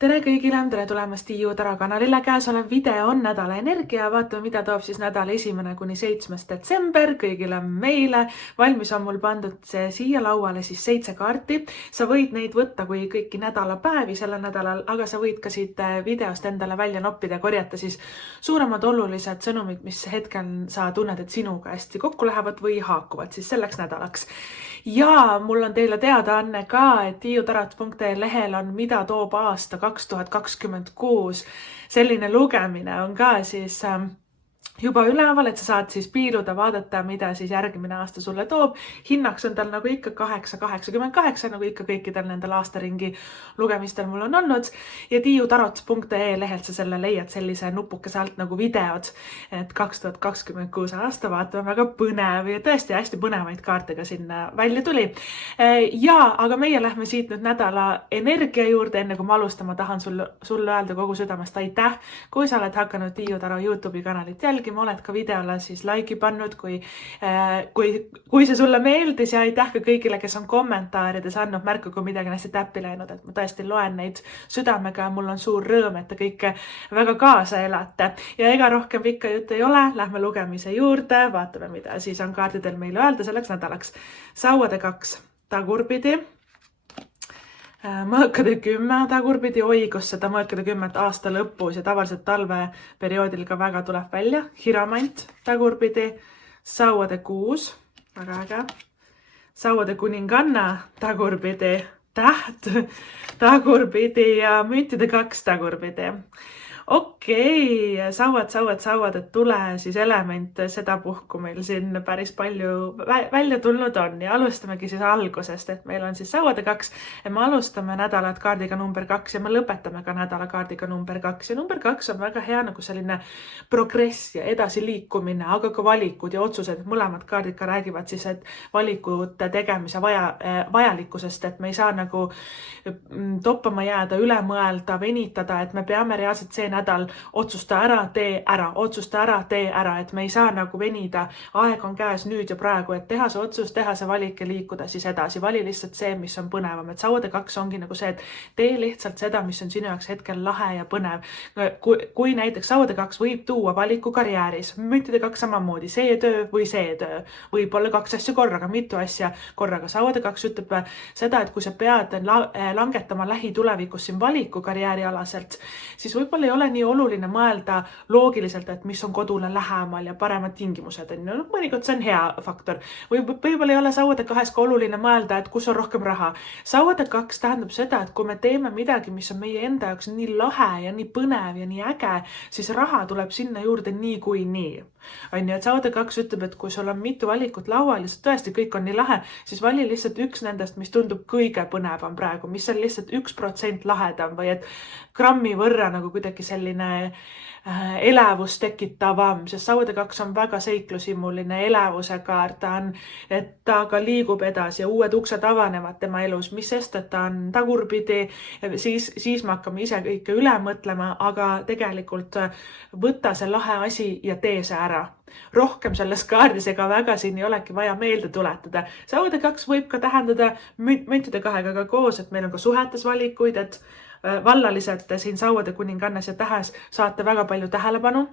Tere kõigile, tere tulemast Tiiu Tara kanalile. Käesolev video on nädala energia. Vaatame, mida toob siis nädala 1.–7. detsember kõigile meile. Valmis on mul pandud siia lauale siis 7 kaarti. Sa võid neid võtta kui kõiki nädalapäevi sellel nädalal, aga sa võid ka siit videost endale välja noppida ja korjata siis suuremad olulised sõnumid, mis hetkel sa tunned, et sinuga hästi kokku lähevad või haakuvad siis selleks nädalaks. Ja mul on teile teadaanne ka, et tiiutarat.ee lehel on mida toob aasta 2026. Selline lugemine on ka siis juba üleval, et sa saad siis piiluda, vaadata, mida siis järgmine aasta sulle toob. Hinnaks on tal nagu ikka 8,88, nagu ikka kõikidel nendel aastaringi lugemistel mul on olnud. Ja tiiutarat.ee lehelt sa selle leiad sellise nupukese alt nagu videod, et 2026 aasta vaatame väga põnev ja tõesti hästi põnevaid kaarte ka sinna välja tuli. Ja, aga meie lähme siit nüüd nädala energia juurde. Enne kui ma alustama tahan sulle öelda kogu südamest aitäh, kui sa oled hakanud Tiiu Tara YouTube'i kanalit jälgima, oled ka videole siis laiki pannud, kui see sulle meeldis, ja aitäh ka kõigile, kes on kommentaarides andnud märku, kui midagi on hästi täppi läinud, et ma tõesti loen neid südamega ja mul on suur rõõm, et te kõike väga kaasa elate. Ja ega rohkem pikka juttu ei ole, lähme lugemise juurde, vaatame, mida siis on kaardidel meile öelda selleks nädalaks. Sauade 2 tagurpidi. Mõõkade 10 tagurpidi, kus seda mõõkade 10 aasta lõpus ja tavaliselt talveperioodil ka väga tuleb välja. Hiramant tagurpidi, sauade 6, väga äge. Sauade kuninganna tagurpidi, täht tagurpidi ja müntide 2 tagurpidi. Okei, sauad, et tule siis element sedapuhku meil siin päris palju välja tulnud on, ja alustamegi siis algusest, et meil on siis sauade 2 ja me alustame nädalat kaardiga number 2 ja me lõpetame ka nädala kaardiga number 2 ja number 2 on väga hea nagu selline progress ja edasiliikumine, aga ka valikud ja otsused. Mõlemad kaardid ka räägivad siis, et valikute tegemise vajalikkusest, et me ei saa nagu toppama jääda, üle mõelda, venitada, et me peame reaalselt see nädal otsusta ära, tee ära, et me ei saa nagu venida. Aeg on käes nüüd ja praegu, et teha see otsus, teha see valik ja liikuda siis edasi. Vali lihtsalt see, mis on põnevam. Et sauade 2 ongi nagu see, et tee lihtsalt seda, mis on sinu jaoks hetkel lahe ja põnev. Kui näiteks sauade 2 võib tuua valiku karjääris, müntide 2 samamoodi, see töö või see töö. Võib-olla 2 asja korraga, mitu asja korraga. Sauade 2 ütleb seda, et kui sa pead langetama lähitulevikus siin valiku karjäärialaselt, siis võib-olla ei ole nii oluline mõelda loogiliselt, et mis on kodule lähemal ja paremad tingimused. Mõnikord see on hea faktor. Võib-olla ei ole sauade 2 ka oluline mõelda, et kus on rohkem raha. Sauade 2 tähendab seda, et kui me teeme midagi, mis on meie enda jaoks nii lahe ja nii põnev ja nii äge, siis raha tuleb sinna juurde nii kui nii. Et sauade 2 ütleb, et kui sul on mitu valikut laual ja tõesti kõik on nii lahe, siis vali lihtsalt üks nendest, mis tundub kõige põnevam praegu, mis on lihtsalt 1% lahedam või et grammi võrra nagu kuidagi selline elavus tekitavam, sest sauade 2 on väga seiklusimuline elevuse kaart, et ta ka liigub edasi ja uued uksed avanevad tema elus, mis sest, et ta on tagurpidi, siis me hakkame ise kõike üle mõtlema, aga tegelikult võta see lahe asi ja tee see ära. Rohkem selles kaardis ega väga siin ei olegi vaja meelde tuletada. Sauade 2 võib ka tähendada müntide 2 ka koos, et meil on ka suhetes valikuid, et vallalised siin sauade kuningannas ja tähes saate väga palju tähelepanu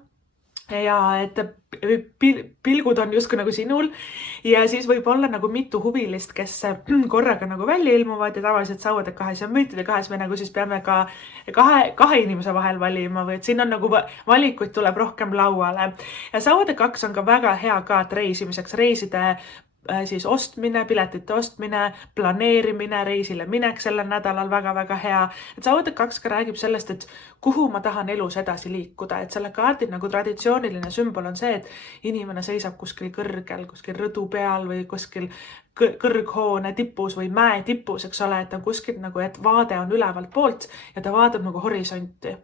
ja et pilgud on justkui nagu sinul ja siis võib olla nagu mitu huvilist, kes korraga nagu välja ilmuvad ja tavaliselt sauade 2 ja müntide 2 me nagu siis peame ka kahe inimese vahel valima või et siin on nagu valikuid tuleb rohkem lauale. Ja sauade 2 on ka väga hea kaart reisimiseks, reiside siis ostmine, piletite ostmine, planeerimine, reisile minek sellel nädalal väga-väga hea. Et sauade 2 ka räägib sellest, et kuhu ma tahan elus edasi liikuda. Et selle kaardi nagu traditsiooniline sümbol on see, et inimene seisab kuskil kõrgel, kuskil rõdu peal või kuskil kõrghoone tipus või mäe tipus, eks ole, et on kuskil nagu, et vaade on ülevalt poolt ja ta vaatab nagu horisonti.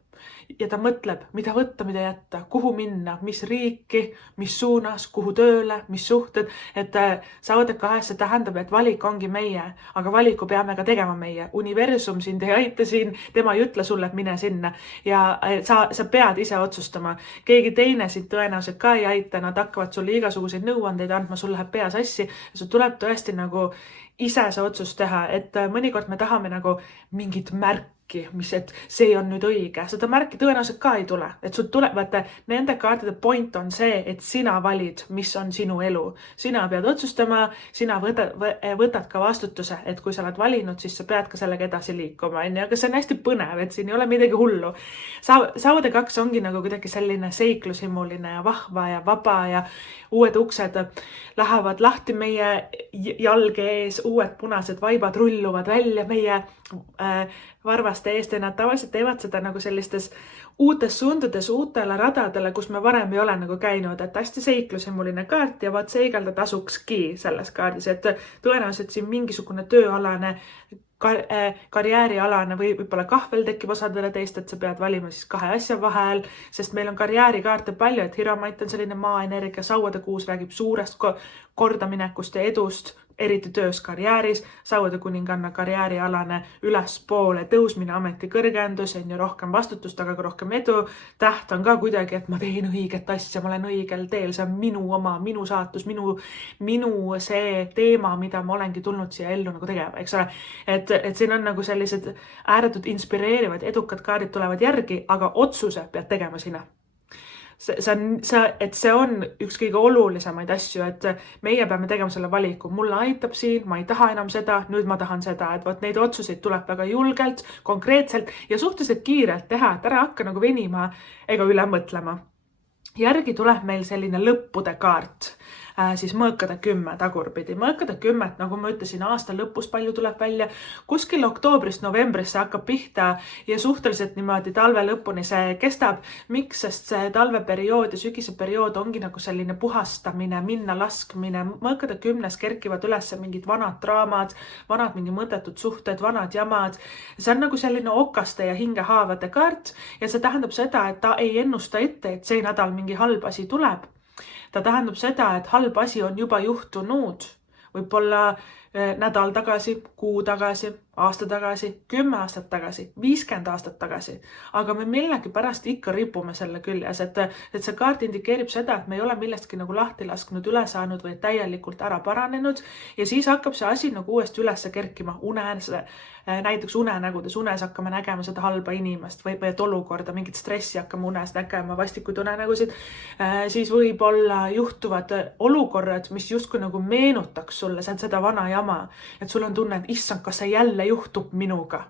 Ja ta mõtleb, mida võtta, mida jätta, kuhu minna, mis riiki, mis suunas, kuhu tööle, mis suhted. Et sauade 2 tähendab, et valik ongi meie, aga valiku peame ka tegema meie. Universum sind ei aita siin, tema ei ütle sulle, et mine sinna. Ja sa pead ise otsustama. Keegi teine sind tõenäoliselt ka ei aita, nad hakkavad sulle igasuguseid nõuandeid andma, sul läheb pea sassi. Sul tuleb tõesti nagu ise see otsus teha, et mõnikord me tahame nagu mingit märki märki, et see on nüüd õige. Seda märki tõenäoliselt ka ei tule. Et sul tuleb, vaata, nende kaartide point on see, et sina valid, mis on sinu elu. Sina pead otsustama, sina võtad ka vastutuse, et kui sa oled valinud, siis sa pead ka sellega edasi liikuma. Aga see on hästi põnev, et siin ei ole midagi hullu. Saavade 2 ongi nagu kuidagi selline seiklushimuline ja vahva ja vaba ja uued uksed lähevad lahti meie jalge ees, uued punased vaibad rulluvad välja meie varvaste eest ja nad tavaliselt teevad seda nagu sellistes uutes suundades, uutele radadele, kus me varem ei ole nagu käinud, et hästi seiklushimuline kaart ja vaat seigelda tasukski selles kaardis, et tõenäoliselt siin mingisugune tööalane karjäärialane või võib-olla kahvel tekib osadele teist, et sa pead valima siis 2 asja vahel, sest meil on karjäärikaarte palju, et Hiromant on selline maaenergia, Sauade 6 räägib suurest kordaminekust ja edust, eriti töös karjääris, Sauade kuninganna karjäärialane ülespoole tõusmine, ameti kõrgendus, on ju rohkem vastutust, aga ka rohkem edu. Täht on ka kuidagi, et ma teen õiget asja, ma olen õigel teel, see on minu oma, minu saatus, minu see teema, mida ma olengi tulnud siia ellu nagu tegema, eks ole. Et siin on nagu sellised ääretult inspireerivad, edukad kaardid tulevad järgi, aga otsuse pead tegema sina. See on üks kõige olulisemaid asju, et meie peame tegema selle valiku. Mulle aitab siin, ma ei taha enam seda, nüüd ma tahan seda, et neid otsuseid tuleb väga julgelt, konkreetselt ja suhteliselt kiirelt teha, et ära hakka nagu venima ega üle mõtlema. Järgi tuleb meil selline lõppude kaart, siis mõõkade 10 tagurpidi. Mõõkade 10, nagu ma ütlesin, aasta lõpus palju tuleb välja. Kuskil oktoobrist novembrisse hakkab pihta ja suhteliselt niimoodi talve lõpuni see kestab. Miks? Sest see talveperiood ja sügiseperiood ongi nagu selline puhastamine, minna laskmine. Mõõkade 10 kerkivad üles mingid vanad draamad, vanad mingi mõttetud suhted, vanad jamad. See on nagu selline okaste ja hingehaavade kaart ja see tähendab seda, et ta ei ennusta ette, et see nädal mingi halb asi tuleb. Ta tähendab seda, et halb asi on juba juhtunud, võib-olla nädal tagasi, kuu tagasi, aasta tagasi, 10 aastat tagasi, 50 aastat tagasi. Aga me millegipärast ikka ripume selle küljes, et see kaart indikeerib seda, et me ei ole millestki nagu lahti lasknud, üle saanud või täielikult ära paranenud. Ja siis hakkab see asi nagu uuesti üles kerkima näiteks unenägudes. Unes hakkame nägema seda halba inimest või et olukorda, mingit stressi hakkame unes nägema, vastikuid unenägusid. Siis võib-olla juhtuvad olukorrad, mis justkui nagu meenutaks sulle seda vana jama, et sul on tunne, et issand, kas see jälle juhtub minuga.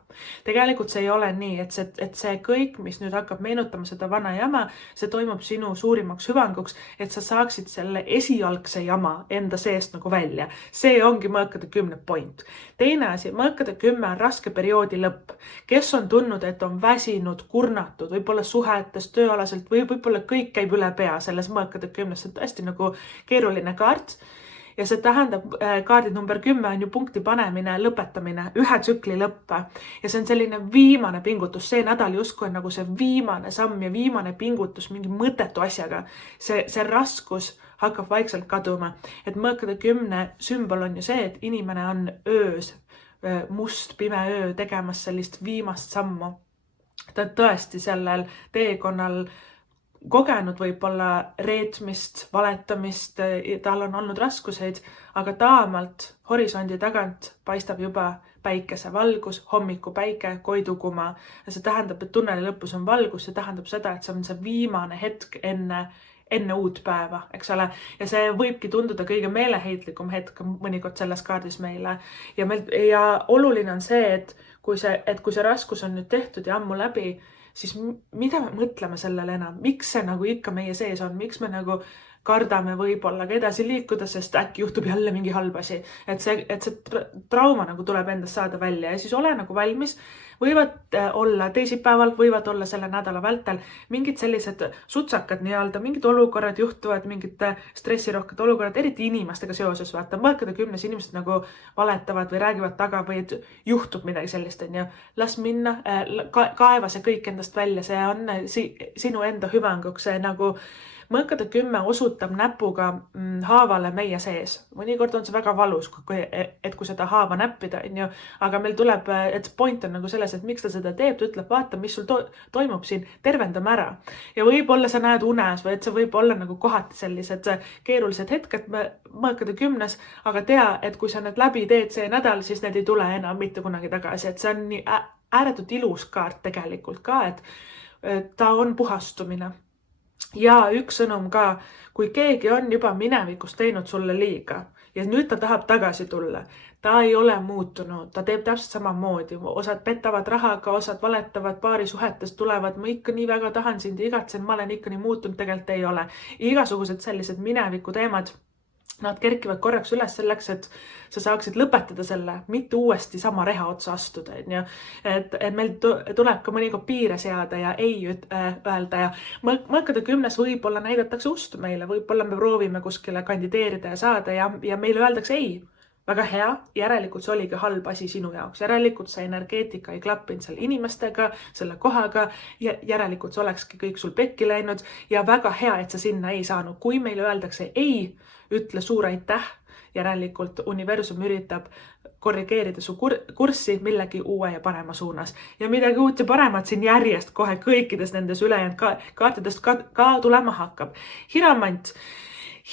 Tegelikult see ei ole nii, et see kõik, mis nüüd hakkab meenutama seda vana jama, see toimub sinu suurimaks hüvanguks, et sa saaksid selle esialgse jama enda seest nagu välja. See ongi mõõkade 10 point. Teine asi, mõõkade 10 on raske perioodi lõpp. Kes on tundnud, et on väsinud, kurnatud, võib-olla suhetes, tööalaselt või võib-olla kõik käib üle pea selles mõõkade 10. See on tõesti nagu keeruline kaart. Ja see tähendab, kaardid number 10 on ju punkti panemine, lõpetamine, ühe tsükli lõppe. Ja see on selline viimane pingutus, see nädal justkui on nagu see viimane samm ja viimane pingutus mingi mõttetu asjaga. See raskus hakkab vaikselt kaduma. Et mõõkade 10 sümbol on ju see, et inimene on öös, must, pime öö tegemas sellist viimast sammu. Ta tõesti sellel teekonnal kogenud võib-olla reetmist, valetamist, tal on olnud raskuseid, aga taamalt horisondi tagant paistab juba päikese valgus, hommikupäike, koidukuma. Ja see tähendab, et tunneli lõpus on valgus, see tähendab seda, et see on see viimane hetk enne uut päeva, eks ole. Ja see võibki tunduda kõige meeleheitlikum hetk mõnikord selles kaardis meile. Ja oluline on see, et kui see raskus on nüüd tehtud ja ammu läbi, siis mida me mõtleme sellele enam? Miks see nagu ikka meie sees on? Miks me nagu kardame võib-olla ka edasi liikuda, sest äkki juhtub jälle mingi halb asi. Et see trauma nagu tuleb endast saada välja ja siis ole nagu valmis. Võivad olla teisipäeval, võivad olla selle nädala vältel mingid sellised sutsakad nii-öelda, mingid olukorrad juhtuvad, mingid stressirohked olukorrad, eriti inimestega seoses. Vaata, mõõkade 10 inimesed nagu valetavad või räägivad taga või et juhtub midagi sellist. Las minna, kaeva see kõik endast välja, see on sinu enda hüvanguks, see nagu mõõkade 10 osutab näpuga haavale meie sees. Mõnikord on see väga valus, et kui seda haava näppida, aga meil tuleb, et point on nagu selles, et miks ta seda teeb, ta ütleb, vaata, mis sul toimub siin, tervendame ära. Ja võib-olla sa näed unes või et see võib olla nagu kohati sellised keerulised hetked mõõkade 10, aga tea, et kui sa need läbi teed see nädal, siis need ei tule enam mitte kunagi tagasi, et see on nii ääretult ilus kaart tegelikult ka, et ta on puhastumine. Ja üks sõnum ka, kui keegi on juba minevikus teinud sulle liiga ja nüüd ta tahab tagasi tulla, ta ei ole muutunud, ta teeb täpselt samamoodi, osad petavad rahaga, osad valetavad paarisuhetest, tulevad, ma ikka nii väga tahan sind ja igatsen, ma olen ikka nii muutunud, tegelikult ei ole. Igasugused sellised mineviku teemad, nad kerkivad korraks üles selleks, et sa saaksid lõpetada selle, mitte uuesti sama reha otsa astuda. Et meil tuleb ka mõnikord piire seada ja ei öelda ja mõlkade 10 võib-olla näidatakse ustu meile, võib-olla me proovime kuskile kandideerida ja saada ja meile öeldakse ei. Väga hea, järelikult see oligi halb asi sinu jaoks, järelikult see energeetika ei klappinud seal inimestega, selle kohaga, järelikult see olekski kõik sul pekki läinud ja väga hea, et sa sinna ei saanud. Kui meile öeldakse ei, ütle suur aitäh, järelikult universum üritab korrigeerida su kurssi millegi uue ja parema suunas. Ja midagi uut ja paremat siin järjest kohe kõikides nendes ülejäänud kaartidest ka tulema hakkab.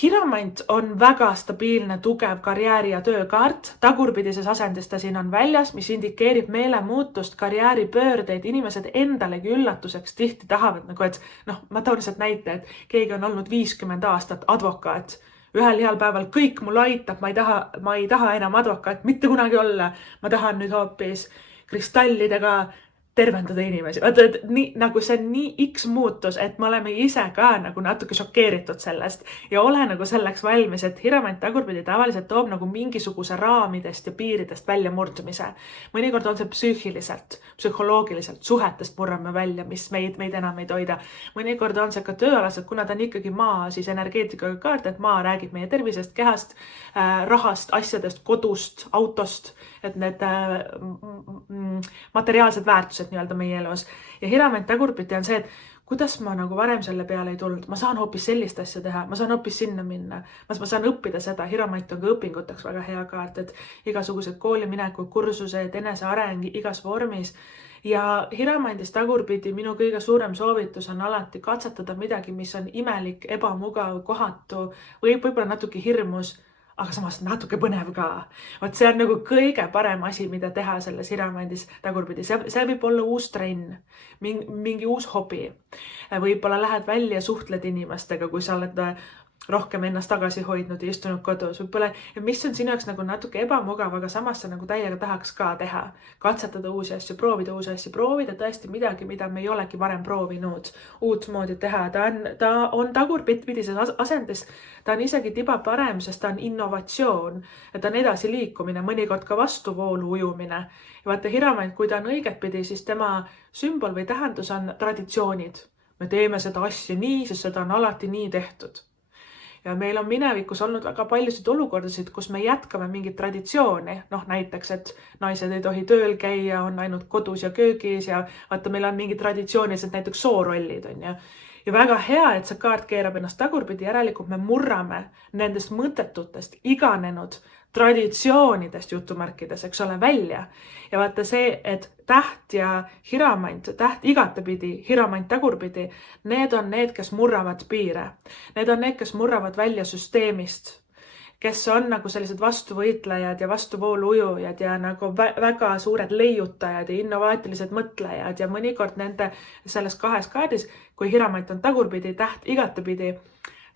Hiramant on väga stabiilne, tugev karjääri- ja töökaart. Tagurpidises asendis ta siin on väljas, mis indikeerib meelemuutust, karjääripöördeid. Inimesed endalegi üllatuseks tihti tahavad, et ma toon lihtsalt näite, et keegi on olnud 50 aastat advokaat. Ühel heal päeval kõik mul aitab, ma ei taha enam advokaat mitte kunagi olla. Ma tahan nüüd hoopis kristallidega tervendada inimesi. Vaata, et nagu see on nii X muutus, et me oleme ise ka nagu natuke šokeeritud sellest ja ole nagu selleks valmis, et Hiramant tagurpidi tavaliselt toob nagu mingisuguse raamidest ja piiridest välja murdumise. Mõnikord on see psüühiliselt, psühholoogiliselt, suhetest murrame välja, mis meid enam ei toida. Mõnikord on see ka tööalaselt, kuna ta on ikkagi maa, siis energeetikaga kaart, et maa räägib meie tervisest, kehast, rahast, asjadest, kodust, autost, et need materiaalsed väärtused nii-öelda meie elus. Ja Hiramant tagurpidi on see, et kuidas ma nagu varem selle peale ei tulnud. Ma saan hoopis sellist asja teha, ma saan hoopis sinna minna. Ma saan õppida seda. Hiramant on ka õpinguteks väga hea kaart, et igasugused kooliminekud, kursused, eneseareng igas vormis. Ja Hiramandis tagurpidi minu kõige suurem soovitus on alati katsetada midagi, mis on imelik, ebamugav, kohatu, võib-olla natuke hirmus, aga samas natuke põnev ka. Vaat see on nagu kõige parem asi, mida teha selles Hiramandis tagurpidi. See võib olla uus trenn, mingi uus hobi. Võib-olla lähed välja ja suhtled inimestega, kui sa oled rohkem ennast tagasi hoidnud ja istunud kodus. Võib-olla, mis on sinu jaoks nagu natuke ebamugav, aga samas sa nagu täiega tahaks ka teha. Katsetada uusi asju, proovida uusi asju, proovida tõesti midagi, mida me ei olegi varem proovinud uut moodi teha. Ta on tagurpidises asendis, ta on isegi tiba parem, sest ta on innovatsioon, ta on edasi liikumine, mõnikord ka vastuvoolu ujumine. Ja vaata Hiramant, kui ta on õiget pidi, siis tema sümbol või tähendus on traditsioonid. Me teeme seda asja nii, sest seda on alati nii tehtud. Ja meil on minevikus olnud väga paljusid olukordasid, kus me jätkame mingit traditsiooni. Näiteks, et naised ei tohi tööl käia, on ainult kodus ja köögis ja vaata, meil on mingid traditsioonilised näiteks soorollid. Ja väga hea, et see kaart keerab ennast tagurpidi, järelikult me murrame nendest mõttetutest, iganenud traditsioonidest jutumärkides, eks ole, välja. Ja vaata see, et täht ja Hiramant, täht igatepidi, Hiramant tagurpidi, need on need, kes murravad piire. Need on need, kes murravad välja süsteemist, kes on nagu sellised vastuvõitlejad ja vastuvoolu ujujad ja nagu väga suured leiutajad ja innovaatilised mõtlejad ja mõnikord nende selles kahes kaardis, kui Hiramant on tagurpidi, täht igatepidi,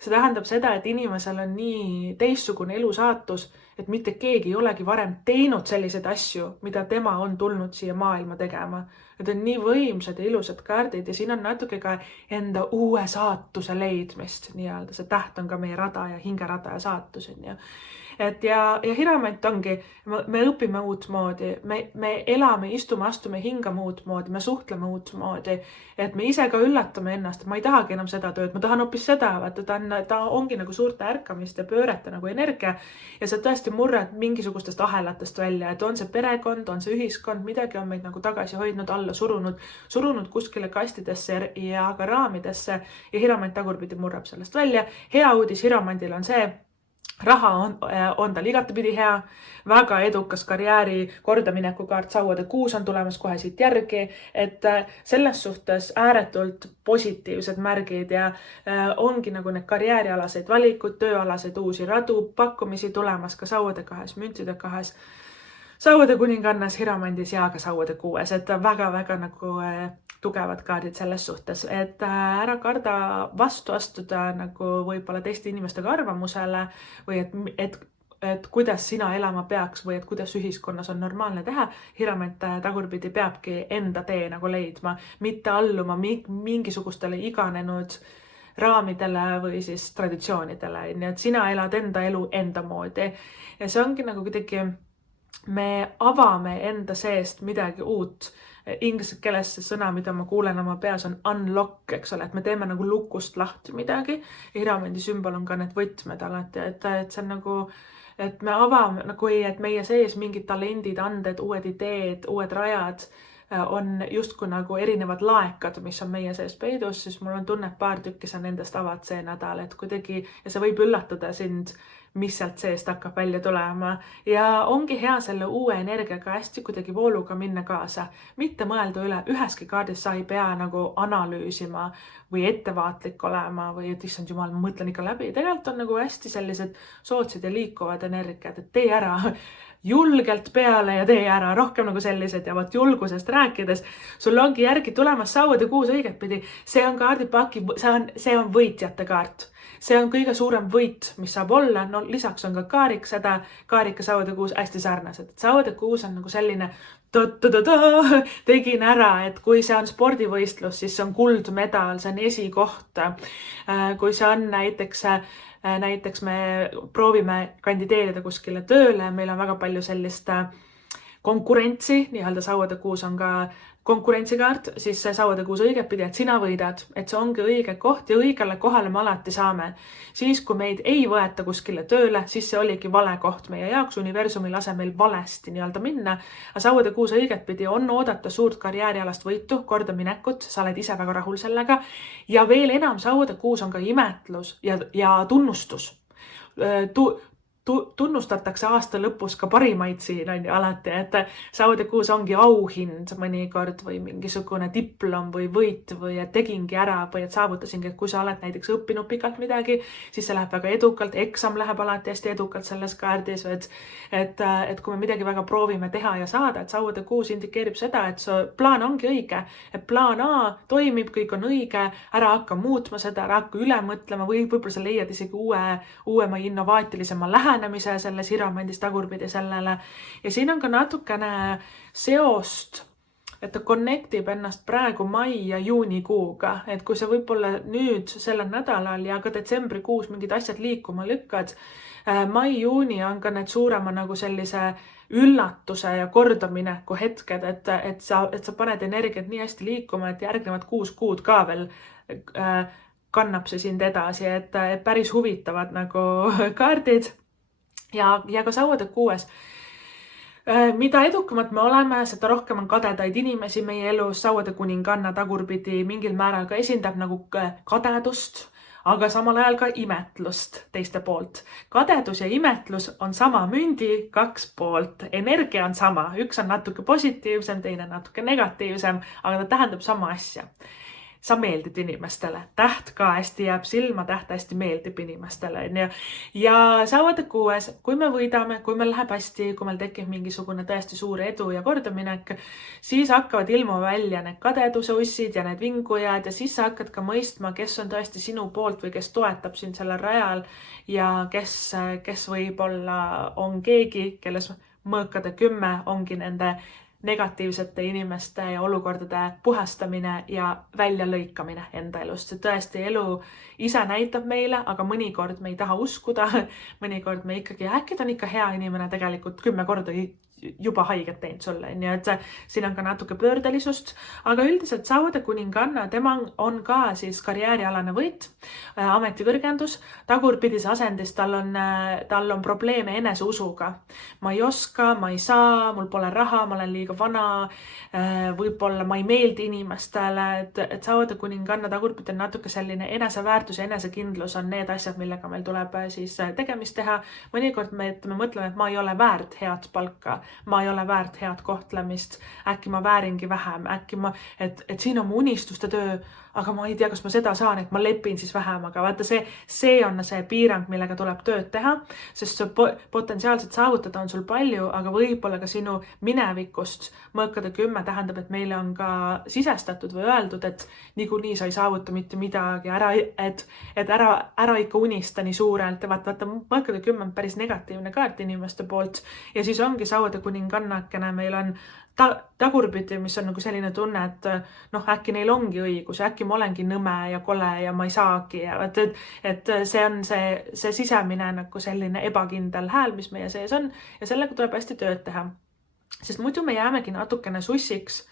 see tähendab seda, et inimesel on nii teistsugune elusaatus, et mitte keegi ei olegi varem teinud selliseid asju, mida tema on tulnud siia maailma tegema. Need on nii võimsad ja ilusad kaardid ja siin on natuke ka enda uue saatuse leidmist. Nii-öelda see täht on ka meie rada ja hingerada ja saatus. Ja Hiramant ongi, me õpime uut moodi, me elame, istume, astume, hingame uut moodi, me suhtleme uut moodi, et me ise ka üllatame ennast, et ma ei tahagi enam seda tööd, ma tahan hoopis seda, vaata, ta ongi nagu suurte ärkamist ja pöörete nagu energia ja sa tõesti murrad mingisugustest ahelatest välja, et on see perekond, on see ühiskond, midagi on meid nagu tagasi hoidnud, alla surunud kuskile kastidesse ja ka raamidesse ja Hiramant tagurpidi murrab sellest välja. Hea uudis Hiramandil on see, raha on tal igatepidi hea, väga edukas karjääri kordamineku kaart Sauade 6 on tulemas kohe siit järgi, et selles suhtes ääretult positiivsed märgid ja ongi nagu need karjäärialaseid valikud, tööalaseid uusi radu, pakkumisi tulemas ka Sauade 2, müntide 2. Sauade kuningannas, Hiramandis ja ka Sauade 6, et väga-väga nagu tugevad kaardid selles suhtes, et ära karda vastu astuda nagu võib-olla teiste inimestega arvamusele või et kuidas sina elama peaks või et kuidas ühiskonnas on normaalne teha. Hiramant tagurpidi peabki enda tee nagu leidma, mitte alluma mingisugustele iganenud raamidele või siis traditsioonidele, nii et sina elad enda elu enda moodi ja see ongi nagu kuidagi me avame enda seest midagi uut. Inglise keeles see sõna, mida ma kuulen oma peas on unlock, eks ole, et me teeme nagu lukust lahti midagi. Hiramandi sümbol on ka need võtmed alati, et see on nagu, et me avame nagu, et meie sees mingid talendid, anded, uued ideed, uued rajad on justkui nagu erinevad laekad, mis on meie sees peidus, siis mul on tunne, et paar tükki sa nendest avad see nädal, et kuidagi, ja see võib üllatada sind, mis sealt seest hakkab välja tulema ja ongi hea selle uue energiaga hästi kuidagi vooluga minna kaasa. Mitte mõelda üle, üheski kaardis sa ei pea nagu analüüsima või ettevaatlik olema või et issand jumal, ma mõtlen ikka läbi. Tegelikult on nagu hästi sellised soodsad ja liikuvad energiat, et tee ära julgelt peale ja tee ära rohkem nagu sellised ja vot julgusest rääkides. Sul ongi järgi tulemas Sauade 6 õiget pidi. See on kaardipaki, see on võitjate kaart. See on kõige suurem võit, mis saab olla. No lisaks on ka kaarik seda, kaarik ja Sauade 6 hästi sarnased. Sauade 6 on nagu selline tegin ära, et kui see on spordivõistlus, siis see on kuldmedal, see on esikoht. Kui see on näiteks me proovime kandideerida kuskile tööle, meil on väga palju sellist konkurentsi, nii-öelda Sauade 6 on ka konkurentsikaart, siis see Sauade 6 õiget pidi, et sina võidad, et see ongi õige koht ja õigele kohale me alati saame. Siis, kui meid ei võeta kuskile tööle, siis see oligi vale koht meie jaoks, universumi lase meil valesti nii-öelda minna. Sauade 6 õiget pidi on oodata suurt karjäärialast võitu, kordaminekut, sa oled ise väga rahul sellega. Ja veel enam, Sauade 6 on ka imetlus ja tunnustus. Tunnustatakse aasta lõpus ka parimaid siin on ju alati, et Sauade 6 ongi auhind mõnikord või mingisugune diplom või võit või et tegingi ära või et saavutasingi, et kui sa oled näiteks õppinud pikalt midagi, siis see läheb väga edukalt, eksam läheb alati hästi edukalt selles kaardis, et kui me midagi väga proovime teha ja saada, et Sauade 6 indikeerib seda, et see plaan ongi õige, et plaan A toimib, kõik on õige, ära hakka muutma seda, ära hakka üle mõtlema või võib-olla sa leiad isegi uuema innovaatilisema lähenemise selles Hiramandis tagurpidi sellele. Ja siin on ka natukene seost, et ta connectib ennast praegu mai ja juunikuuga, et kui sa võib-olla nüüd sellel nädalal ja ka detsembrikuus mingid asjad liikuma lükkad, mai-juuni on ka need suurema nagu sellise üllatuse ja kordamineku hetked, et sa paned energiat nii hästi liikuma, et järgnevad 6 kuud ka veel kannab see sind edasi, et päris huvitavad nagu kaardid. Ja ka Sauade 6. Mida edukamad me oleme, seda rohkem on kadedaid inimesi meie elus. Sauade kuninganna tagurpidi mingil määral ka esindab nagu kadedust, aga samal ajal ka imetlust teiste poolt. Kadedus ja imetlus on sama mündi 2 poolt. Energia on sama. Üks on natuke positiivsem, teine natuke negatiivsem, aga ta tähendab sama asja. Sa meeldid inimestele. Täht ka hästi jääb silma, täht hästi meeldib inimestele. Ja Sauade 6, kui me võidame, kui meil läheb hästi, kui meil tekib mingisugune tõesti suur edu ja kordaminek, siis hakkavad ilma välja need kadeduse ussid ja need vingujad ja siis sa hakkad ka mõistma, kes on tõesti sinu poolt või kes toetab sind sellel rajal ja kes võib-olla on keegi, kelles mõõkade 10 ongi nende negatiivsete inimeste ja olukordade puhastamine ja väljalõikamine enda elust. See tõesti elu ise näitab meile, aga mõnikord me ei taha uskuda, mõnikord me ikkagi, äkki ta on ikka hea inimene tegelikult 10 korda juba haiget teinud sulle, nii et siin on ka natuke pöördelisust, aga üldiselt Sauade kuninganna, tema on ka siis karjäärialane võit, ametikõrgendus, tagurpidis asendis, tal on probleeme eneseusuga. Ma ei oska, ma ei saa, mul pole raha, ma olen liiga vana, võib-olla ma ei meeldi inimestele, et Sauade kuninganna tagurpidi on natuke selline eneseväärtus ja enesekindlus on need asjad, millega meil tuleb siis tegemist teha. Mõnikord me mõtleme, et ma ei ole väärt head palka. ma ei ole väärt head kohtlemist, äkki ma vääringi vähem, et siin on mu unistuste töö, aga ma ei tea, kas ma seda saan, et ma lepin siis vähem, aga vaata see on see piirang, millega tuleb tööd teha, sest potentsiaalselt saavutada on sul palju, aga võib-olla ka sinu minevikust mõõkade 10 tähendab, et meile on ka sisestatud või öeldud, et niikuinii sa ei saavuta mitte midagi, ära ikka unista nii suurelt ja vaata, mõõkade 10 on päris negatiivne kaart inimeste poolt ja siis ongi sauade kuningannakene, meil on tagurpidi, mis on nagu selline tunne, et äkki neil ongi õigus, äkki ma olengi nõme ja kole ja ma ei saagi ja et see on see sisemine nagu selline ebakindel hääl, mis meie sees on ja sellega tuleb hästi tööd teha. Sest muidu me jäämegi natukene sussiks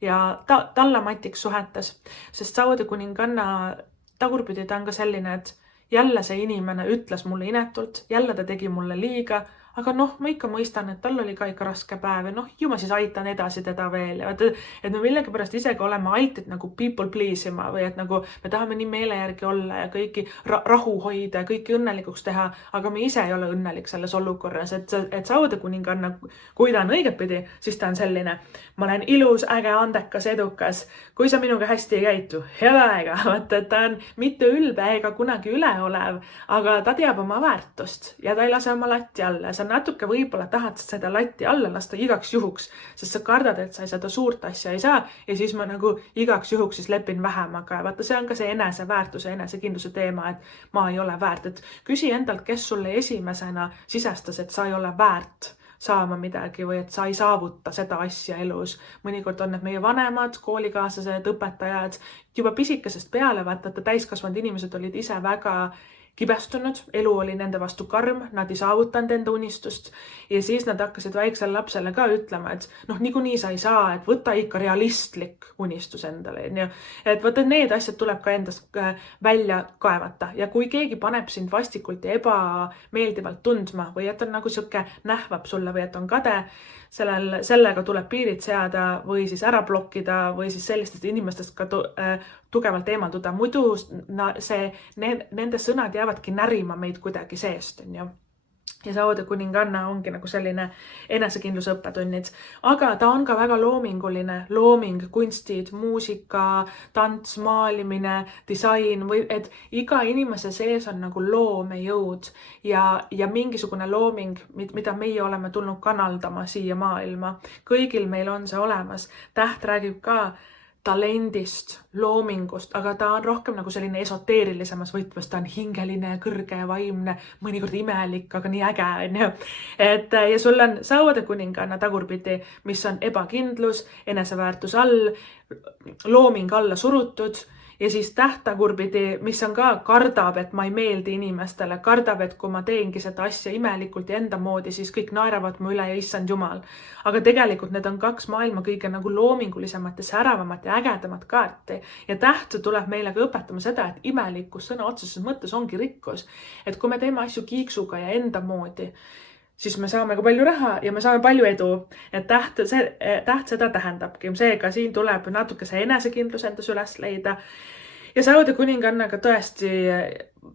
ja tallamatiks suhetes, sest sauade kuninganna tagurpidi ta on ka selline, et jälle see inimene ütles mulle inetult, jälle ta tegi mulle liiga, aga ma ikka mõistan, et tal oli ka ikka raske päev ja ju ma siis aitan edasi teda veel ja et me millegipärast isegi oleme altid nagu people please ima või et nagu me tahame nii meele järgi olla ja kõiki rahu hoida ja kõiki õnnelikuks teha, aga me ise ei ole õnnelik selles olukorras, et sauade kuninganna, kui ta on õigetpidi, siis ta on selline, ma olen ilus, äge, andekas, edukas, kui sa minuga hästi ei käitu, head aega, vaata, et ta on mitte ülbe ega kunagi üleolev, aga ta teab oma väärtust ja ta ei lase oma latti alla, sa natuke võib-olla tahad seda latti alla lasta igaks juhuks, sest sa kardad, et sa seda suurt asja ei saa ja siis ma nagu igaks juhuks siis lepin vähem, aga vaata, see on ka see eneseväärtuse, enesekindluse teema, et ma ei ole väärt, et küsi endalt, kes sulle esimesena sisestas, et sa ei ole väärt saama midagi või et sa ei saavuta seda asja elus. Mõnikord on need meie vanemad, koolikaaslased, õpetajad, juba pisikesest peale, vaata, täiskasvanud inimesed olid ise väga kibestunud, elu oli nende vastu karm, nad ei saavutanud enda unistust ja siis nad hakkasid väiksele lapsele ka ütlema, et niikuinii sa ei saa, et võta ikka realistlik unistus endale. Et vaata, need asjad tuleb ka endast välja kaevata ja kui keegi paneb sind vastikult ja ebameeldivalt tundma või et on nagu sihuke nähvab sulle või et on kade, sellega tuleb piirid seada või siis ära blokkida või siis sellistest inimestest ka tugevalt eemalduda. Muidu nende sõnad jäävadki närima meid kuidagi seest, on ju. Ja sauade kuninganna ongi nagu selline enesekindluse õppetunnid, aga ta on ka väga loominguline, looming, kunstid, muusika, tants, maalimine, disain või et iga inimese sees on nagu loomejõud ja mingisugune looming, mida meie oleme tulnud kanaldama siia maailma. Kõigil meil on see olemas. Täht räägib ka talendist, loomingust, aga ta on rohkem nagu selline esoteerilisemas võtmes, ta on hingeline, kõrge ja vaimne, mõnikord imelik, aga nii äge, on ju. Ja sul on sauade kuninganna tagurpidi, mis on ebakindlus, eneseväärtus all, looming alla surutud ja siis tähtagurpidi, mis on ka kardab, et ma ei meeldi inimestele, kardab, et kui ma teengi seda asja imelikult ja enda moodi, siis kõik naeravad mu üle ja issand jumal. Aga tegelikult need on kaks maailma kõige nagu loomingulisemat ja säravamat ja ägedamat kaarti. Ja täht tuleb meile ka õpetama seda, et imelikkus sõna otseses mõttes ongi rikkus. Et kui me teeme asju kiiksuga ja enda moodi, siis me saame ka palju raha ja me saame palju edu. Et täht seda tähendabki. Seega siin tuleb natuke see enesekindlus endas üles leida. Ja sauade kuningannaga tõesti,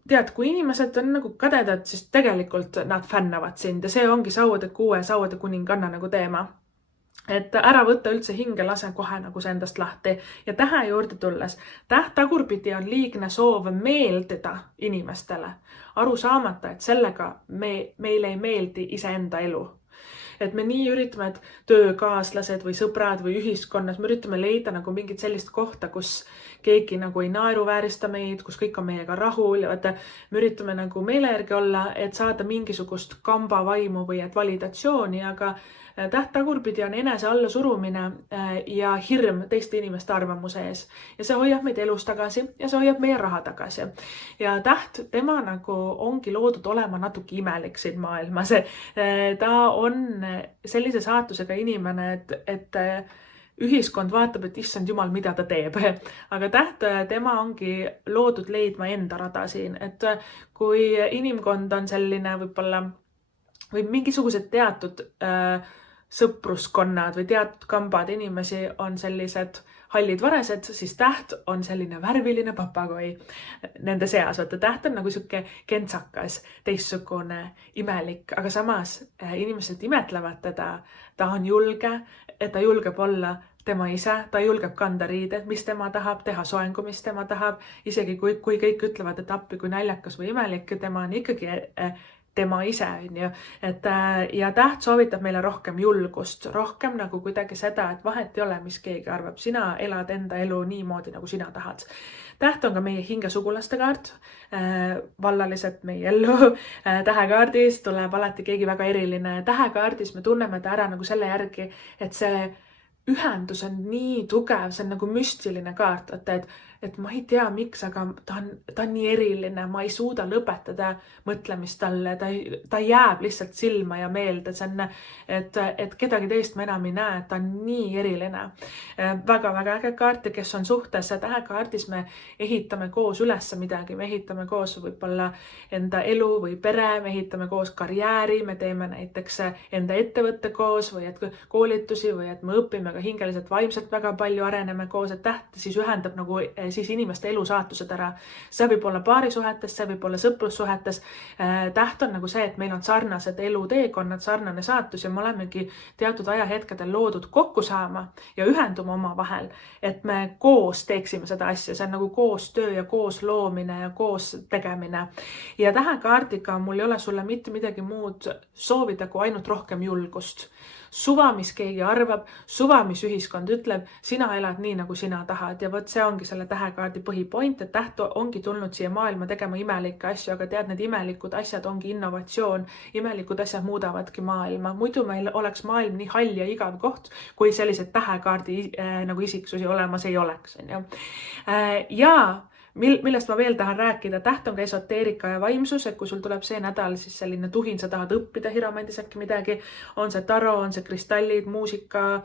tead, kui inimesed on nagu kadedad, siis tegelikult nad fännavad sind ja see ongi sauade kuue, sauade kuninganna nagu teema. Et ära võtta üldse hinge, lase kohe nagu see endast lahti. Ja tähe juurde tulles, täht tagurpidi on liigne soov meeldida inimestele. Aru saamata, et sellega meile ei meeldi iseenda elu. Et me nii üritame, et töökaaslased või sõbrad või ühiskonnas, me üritame leida nagu mingit sellist kohta, kus keegi nagu ei naeruväärista meid, kus kõik on meiega rahul ja vaata, me üritame nagu meele järgi olla, et saada mingisugust kambavaimu või et validatsiooni, aga täht tagurpidi on enese alla surumine ja hirm teiste inimeste arvamuse ees. Ja see hoiab meid elus tagasi ja see hoiab meie raha tagasi. Ja täht, tema nagu ongi loodud olema natuke imelik siin maailmas. Ta on sellise saatusega inimene, et ühiskond vaatab, et issand jumal, mida ta teeb. Aga täht, tema ongi loodud leidma enda rada siin. Et kui inimkond on selline võib-olla või mingisugused teatud sõpruskonnad või teatud kambad inimesi on sellised hallid varesed, siis täht on selline värviline papagoi nende seas. Vaata, täht on nagu sihuke kentsakas, teistsugune, imelik, aga samas inimesed imetlevad teda. Ta on julge, et ta julgeb olla tema ise, ta julgeb kanda riided, mis tema tahab, teha soengu, mis tema tahab. Isegi kui kõik ütlevad, et appi kui naljakas või imelik, tema on ikkagi tema ise, on ju. Ja täht soovitab meile rohkem julgust, rohkem nagu kuidagi seda, et vahet ei ole, mis keegi arvab. Sina elad enda elu niimoodi, nagu sina tahad. Täht on ka meie hingesugulaste kaart. Vallaliselt meie ellu. Tähekaardis tuleb alati keegi väga eriline. Tähekaardis me tunneme ta ära nagu selle järgi, et see ühendus on nii tugev, see on nagu müstiline kaart, et ma ei tea, miks, aga ta on nii eriline, ma ei suuda lõpetada mõtlemist talle, ta jääb lihtsalt silma ja meelde, see on, et kedagi teist ma enam ei näe, et ta on nii eriline. Väga-väga äge kaart ja kes on suhtes tähekaardis, me ehitame koos üles midagi, me ehitame koos võib-olla enda elu või pere, me ehitame koos karjääri, me teeme näiteks enda ettevõtte koos või et koolitusi või et me õpime ka hingeliselt, vaimselt väga palju areneme koos, et täht siis ühendab nagu siis inimeste elusaatused ära. See võib olla paarisuhetes, see võib olla sõprussuhetes. Täht on nagu see, et meil on sarnased eluteekonnad, sarnane saatus ja me olemegi teatud ajahetkedel loodud kokku saama ja ühenduma oma vahel, et me koos teeksime seda asja. See on nagu koostöö ja koos loomine ja koos tegemine. Ja tähekaardiga mul ei ole sulle mitte midagi muud soovida kui ainult rohkem julgust. Suva, mis keegi arvab, suva, mis ühiskond ütleb, sina elad nii, nagu sina tahad. Ja võt see ongi selle tähekaardi põhipoint, et täht ongi tulnud siia maailma tegema imelikke asju, aga tead, need imelikud asjad ongi innovatsioon. Imelikud asjad muudavadki maailma. Muidu meil oleks maailm nii hall ja igav koht, kui sellised tähekaardi nagu isiksusi olemas ei oleks. Ja millest ma veel tahan rääkida, täht on ka esoteerika ja vaimsus, et kui sul tuleb see nädal siis selline tuhin, sa tahad õppida hiromandis äkki midagi, on see taro, on see kristallid, muusika,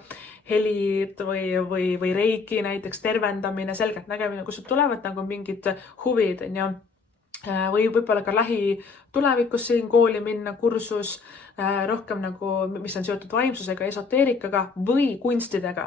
helid või reiki, näiteks tervendamine, selgelt nägemine, kus sul tulevad nagu mingid huvid, on ju. Või võib-olla ka lähitulevikus siin kooli minna, kursus, rohkem nagu, mis on seotud vaimsusega, esoteerikaga või kunstidega.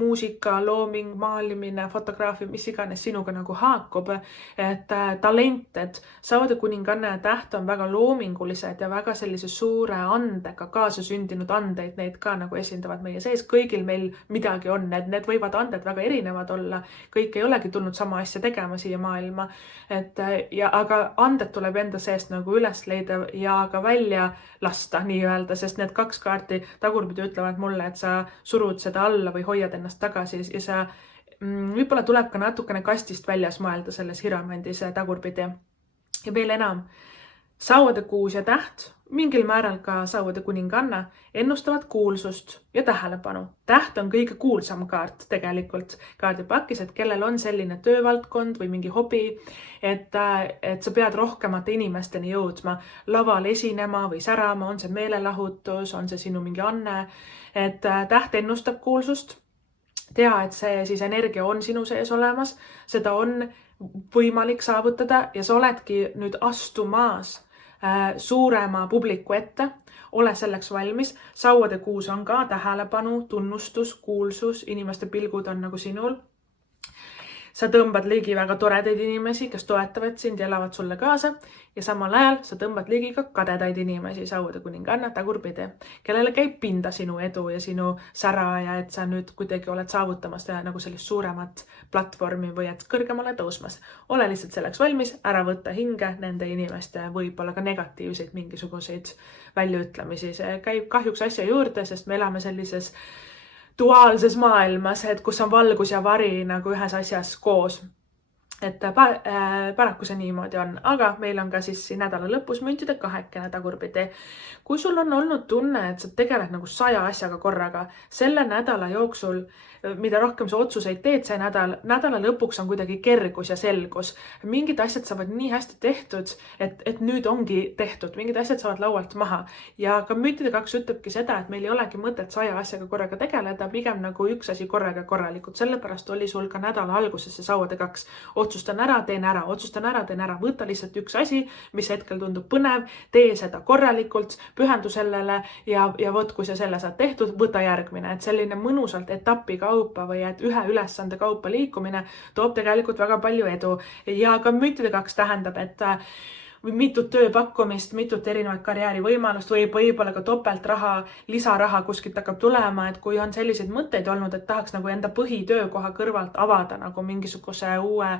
Muusika, looming, maalimine, fotograafia, mis iganes sinuga nagu haakub. Et talent, et Sauade kuninganna ja täht on väga loomingulised ja väga sellise suure andega, kaasasündinud andeid, neid ka nagu esindavad meie sees. Kõigil meil midagi on, need võivad anded väga erinevad olla. Kõik ei olegi tulnud sama asja tegema siia maailma. Aga anded tuleb enda seest nagu üles leida ja ka välja lasta nii-öelda, sest need kaks kaarti tagurpidi ütlevad mulle, et sa surud seda alla või hoiad ennast tagasi ja sa võib-olla tuleb ka natukene kastist väljas mõelda selles hiromandis tagurpidi. Ja veel enam, Sauade kuus ja täht, mingil määral ka Sauade kuninganna, ennustavad kuulsust ja tähelepanu. Täht on kõige kuulsam kaart tegelikult kaardipakis, et kellel on selline töövaldkond või mingi hobi, et sa pead rohkemate inimesteni jõudma, laval esinema või särama, on see meelelahutus, on see sinu mingi anne, et täht ennustab kuulsust. Tea, et see siis energia on sinu sees olemas, seda on võimalik saavutada ja sa oledki nüüd astumas suurema publiku ette, ole selleks valmis. Sauade kuus on ka tähelepanu, tunnustus, kuulsus, inimeste pilgud on nagu sinul. Sa tõmbad ligi väga toredaid inimesi, kes toetavad sind ja elavad sulle kaasa ja samal ajal sa tõmbad ligi ka kadedaid inimesi, Sauade kuninganna tagurpidi, kellele käib pinda sinu edu ja sinu sära ja et sa nüüd kuidagi oled saavutamas nagu sellist suuremat platvormi või et kõrgemale tõusmas. Ole lihtsalt selleks valmis, ära võtta hinge nende inimeste võib-olla ka negatiivseid mingisuguseid väljaütlemisi. See käib kahjuks asja juurde, sest me elame sellises duaalses maailmas, et kus on valgus ja vari nagu ühes asjas koos. Et paraku see niimoodi on, aga meil on ka siis nädala lõpus müntide kahekene tagurpidi. Kui sul on olnud tunne, et sa tegeled nagu 100 asjaga korraga, selle nädala jooksul, mida rohkem sa otsuseid teed see nädala lõpuks on kuidagi kergus ja selgus. Mingid asjad saavad nii hästi tehtud, et nüüd ongi tehtud, mingid asjad saavad laualt maha. Ja ka müntide 2 ütlebki seda, et meil ei olegi mõtet 100 asjaga korraga tegeleda, pigem nagu üks asi korraga korralikult. Sellepärast oli sul ka nädala alguses see Sauade 2 otsustan ära, teen ära, otsustan ära, teen ära. Võta lihtsalt üks asi, mis hetkel tundub põnev, tee seda korralikult, pühendu sellele ja vot, kui sa selle saad tehtud, võta järgmine. Et selline mõnusalt etapi kaupa või et ühe ülesande kaupa liikumine toob tegelikult väga palju edu. Ja ka müntide 2 tähendab, et mitut tööpakkumist, mitut erinevat karjäärivõimalust võib-olla ka topeltraha, lisaraha kuskilt hakkab tulema, et kui on selliseid mõtteid olnud, et tahaks nagu enda põhitöökoha kõrvalt avada nagu mingisuguse uue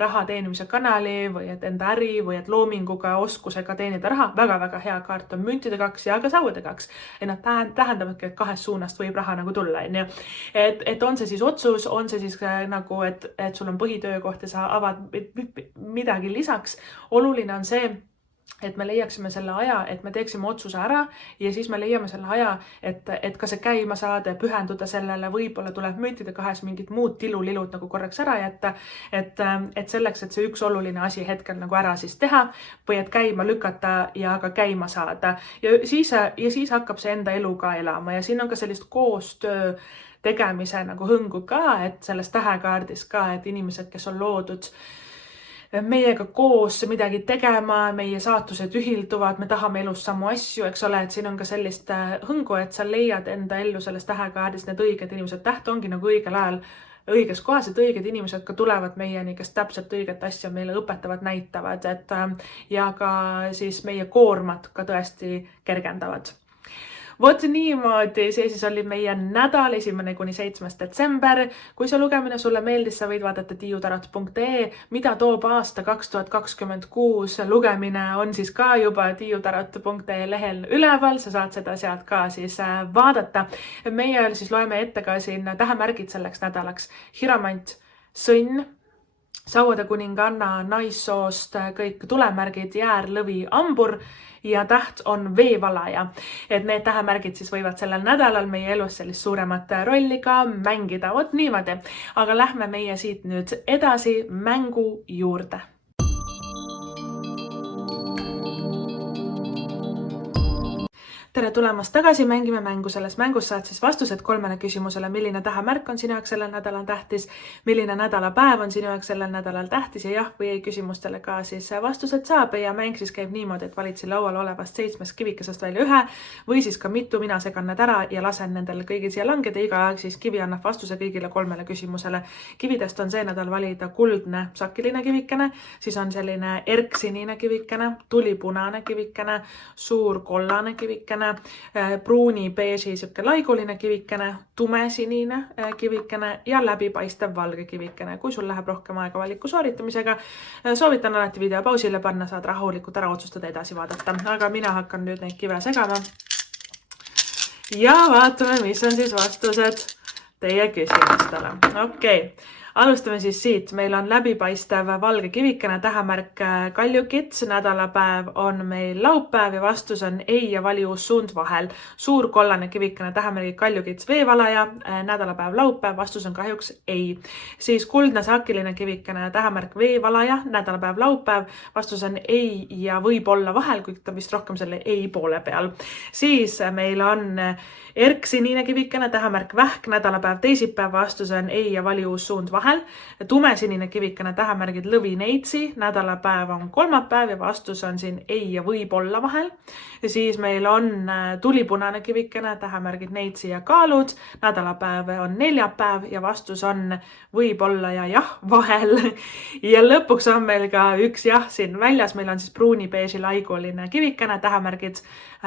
raha teenimise kanali või et enda äri või et loominguga, oskusega teenida raha, väga-väga hea kaart on müntide 2 ja ka sauade 2. Ja nad tähendavadki, et 2 suunast võib raha nagu tulla, onju. Et on see siis otsus, on see siis nagu, et sul on põhitöökoht ja sa avad midagi lisaks. Oluline on see, et me leiaksime selle aja, et me teeksime otsuse ära ja siis me leiame selle aja, et ka see käima saada ja pühenduda sellele, võib-olla tuleb müntide 2 mingid muud tilulilud nagu korraks ära jätta, et selleks, et see üks oluline asi hetkel nagu ära siis teha või et käima lükata ja ka käima saada. Ja siis hakkab see enda elu ka elama ja siin on ka sellist koostöö tegemise nagu hõngu ka, et selles tähekaardis ka, et inimesed, kes on loodud meiega koos midagi tegema, meie saatused ühilduvad, me tahame elus samu asju, eks ole, et siin on ka sellist hõngu, et sa leiad enda ellu selles tähekaardis need õiged inimesed. Täht ongi nagu õigel ajal õiges kohas, et õiged inimesed ka tulevad meieni, kes täpselt õiget asja meile õpetavad, näitavad, ja ka siis meie koormat ka tõesti kergendavad. Vot niimoodi, see siis oli meie nädal 1.–7. detsember. Kui see lugemine sulle meeldis, sa võid vaadata tiiutarot.ee, mida toob aasta 2026. Lugemine on siis ka juba tiiutarot.ee lehel üleval, sa saad seda sealt ka siis vaadata. Meie siis loeme ette ka siin tähemärgid selleks nädalaks. Hiromant, sõnn, sauade kuninganna, naissoost, kõik tulemärgid, jäär, lõvi, ambur ja täht on veevalaja. Et need tähemärgid siis võivad sellel nädalal meie elus sellist suuremat rolli ka mängida. Vot niimoodi. Aga lähme meie siit nüüd edasi mängu juurde. Tere tulemast tagasi, mängime mängu. Selles mängus saad siis vastused 3 küsimusele, milline tähemärk on sinu jaoks sellel nädalal tähtis, milline nädalapäev on sinu jaoks sellel nädalal tähtis ja jah või ei küsimustele ka siis vastused saab. Ja mäng siis käib niimoodi, et valid siin laual olevast 7 kivikesest välja ühe või siis ka mitu, mina segan need ära ja lasen nendel kõigil siia langeda. Iga aeg siis kivi annab vastuse kõigile 3 küsimusele. Kividest on see nädal valida kuldne sakiline kivikene, siis on selline erksinine kivikene, tulipunane kivikene, suur kollane kivikene, pruuni beeži siuke laiguline kivikene, tumesinine kivikene ja läbipaistev valge kivikene. Kui sul läheb rohkem aega valiku sooritamisega, soovitan alati video pausile panna, saad rahulikult ära otsustada edasi vaadata. Aga mina hakkan nüüd neid kive segama. Ja vaatame, mis on siis vastused teie küsimustele. Okei. Alustame siis siit. Meil on läbipaistev valge kivikene, tähemärk kaljukits, nädalapäev on meil laupäev ja vastus on ei ja vali uus suund vahel. Suur kollane kivikene, tähemärgi kaljukits, veevalaja, nädalapäev laupäev, vastus on kahjuks ei. Siis kuldne sakiline kivikene, tähemärk veevalaja, nädalapäev laupäev, vastus on ei ja võib-olla vahel, kuid ta vist rohkem selle ei poole peal. Siis meil on erksinine kivikene, tähemärk vähk, nädalapäev teisipäev, vastus on ei ja vali uus suund vahel. Tumesinine kivikene, tähemärgid lõvi, neitsi, nädalapäev on kolmapäev ja vastus on siin ei ja võib-olla vahel. Ja siis meil on tulipunane kivikene, tähemärgid neitsi ja kaalud, nädalapäev on neljapäev ja vastus on võib-olla ja jah vahel. Ja lõpuks on meil ka üks jah siin väljas, meil on siis pruuni beeži laiguline kivikene, tähemärgid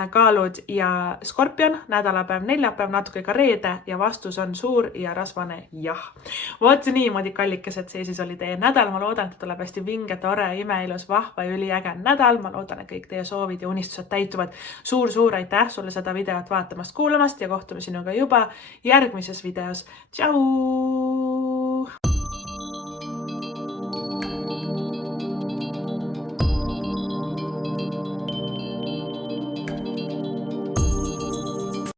kaalud ja skorpion, nädalapäev neljapäev, natuke ka reede ja vastus on suur ja rasvane jah. Vot niimoodi kallikesed, see siis oli teie nädal. Ma loodan, et tuleb hästi vinge, tore, imeilus, vahva ja üliäge nädal. Ma loodan, et kõik teie soovid ja unistused täituvad. Suur aitäh sulle seda videot vaatamast, kuulamast ja kohtume sinuga juba järgmises videos. Tšau!